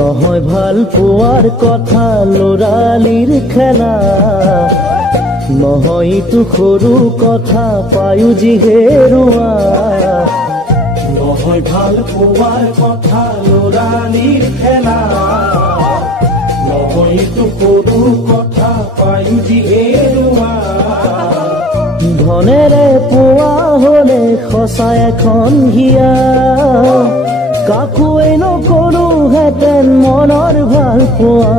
নহয় ভাল পোৱাৰ কথা লৰালিৰ খেলা নহয় ইটো সৰু কথা পায়ো যি হেৰুৱা নহয় ভাল পোৱাৰ কথা লৰালিৰ খেলা নহয় ইটো সৰু কথা পায়ো যি হেৰুৱা ধনেৰে পোৱা হলে সঁচা এখন হিয়া কাকোৱে নকৰোহেঁতেন মনৰ ভাল পোৱা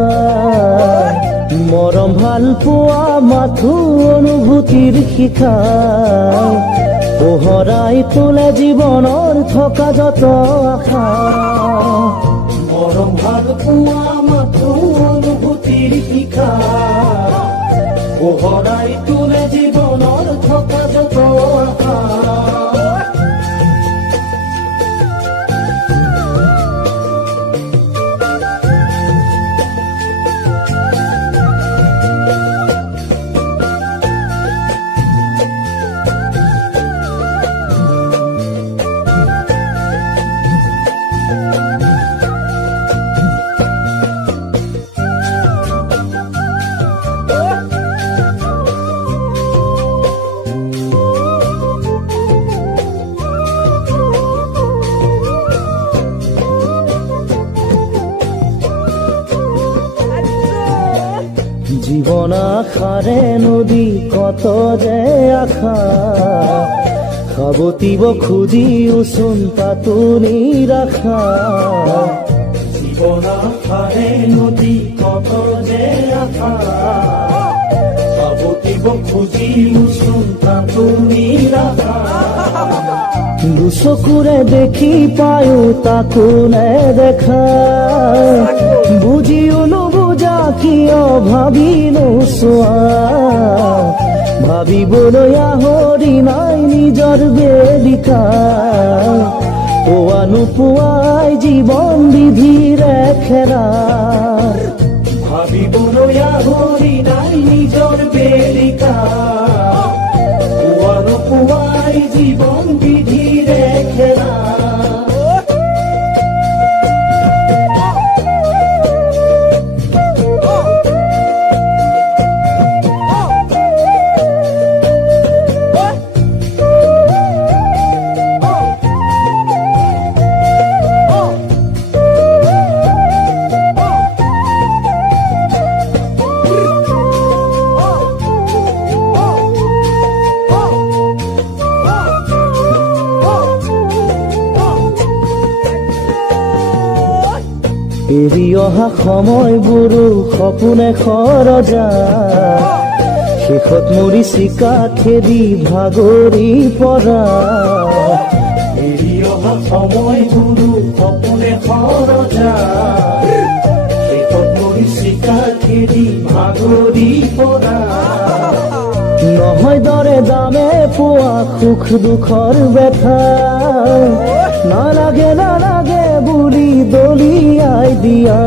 মৰম ভাল পোৱা মাথো অনুভূতিৰ শিখা পোহৰাই তোলে জীৱনৰ থকা যত আশা মৰম ভাল পোৱা মাথো অনুভূতিৰ শিখা পোহৰাই তোলে জীৱনৰ থকা যত আশা জীবন আশাৰে নদী কত যে আশা সাবতিব খুজি উচুন পাতুনি ৰাখা জীবন আশাৰে নদী কত যে আশা সাবতিব খুজি উচুন পাতুনি ৰাখা দুচকুৰে দেখি পায়ো তাকো নেদেখা বুজিও নুবুজা কিয় ভাবি নোচোৱা ভাবিবলৈ আহৰি নাই নিজৰ বেদিকা পোৱা নোপোৱাই জীৱন বিধিৰে খেৰা ভাবিবলৈ আহৰি নাই নিজৰ বেদিকা পোৱা নোপোৱাই জীৱন বিধিৰে খেৰা এৰি অহা সময়বোৰো সপোনে খৰজা শেষত মৰি চিকা খেদি ভাগৰি পৰা এৰি অহা সময়বোৰো সপোনে খৰজা শেষত মৰি চিকা খেদি ভাগৰি পৰা নহয় দৰে দামে পোৱা সুখ দুখৰ ব্যথা নালাগে নালাগে বুলি দলিয়াই দিয়া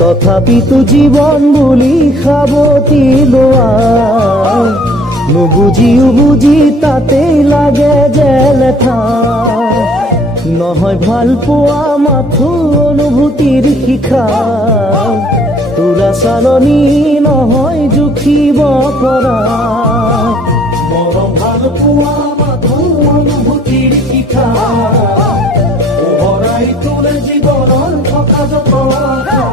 তথাপিতো জীৱন বুলি সাবতি লোৱা নুবুজিও বুজি তাতেই লাগে যে লেঠা নহয় ভাল পোৱা মাথো অনুভূতিৰ শিখা তোৰা চালনি নহয় জুখিব পৰা মৰম ভাল পোৱা মাথো অনুভূতিৰ শিখা পোহৰাই তোলে জীৱনৰ থকা যত আশা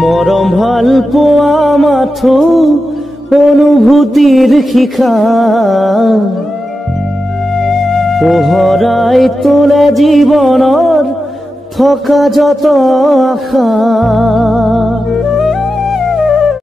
মৰম ভাল পোৱা মাথো অনুভূতিৰ শিখা পোহৰাই তোলে জীৱনৰ থকা যত আশা